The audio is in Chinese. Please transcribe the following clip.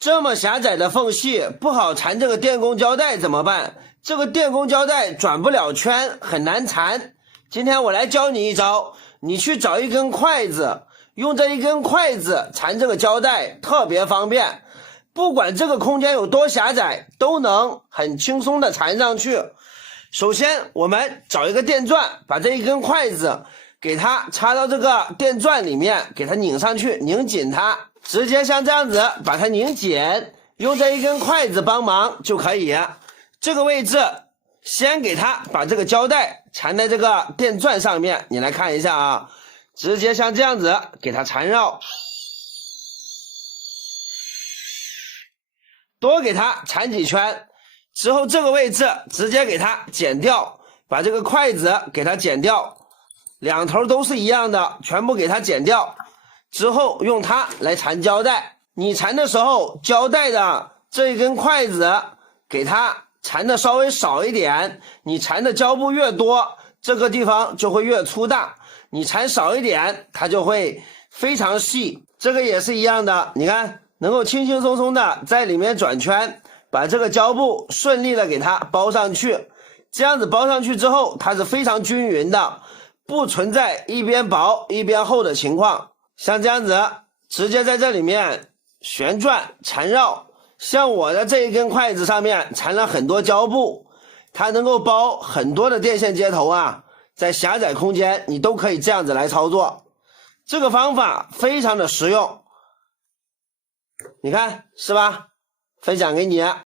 这么狭窄的缝隙不好缠这个电工胶带怎么办？这个电工胶带转不了圈，很难缠。今天我来教你一招，你去找一根筷子，用这一根筷子缠这个胶带特别方便，不管这个空间有多狭窄都能很轻松的缠上去。首先我们找一个电钻，把这一根筷子给它插到这个电钻里面，给它拧上去，拧紧它，直接像这样子把它拧紧，用这一根筷子帮忙就可以。这个位置先给它把这个胶带缠在这个电钻上面，你来看一下啊，直接像这样子给它缠绕，多给它缠几圈之后，这个位置直接给它剪掉，把这个筷子给它剪掉，两头都是一样的，全部给它剪掉之后，用它来缠胶带。你缠的时候，胶带的这一根筷子给它缠的稍微少一点，你缠的胶布越多，这个地方就会越粗大，你缠少一点，它就会非常细。这个也是一样的，你看能够轻轻松松的在里面转圈，把这个胶布顺利的给它包上去。这样子包上去之后，它是非常均匀的，不存在一边薄一边厚的情况。像这样子直接在这里面旋转缠绕，像我的这一根筷子上面缠了很多胶布，它能够包很多的电线接头啊，在狭窄空间你都可以这样子来操作。这个方法非常的实用，你看是吧？分享给你。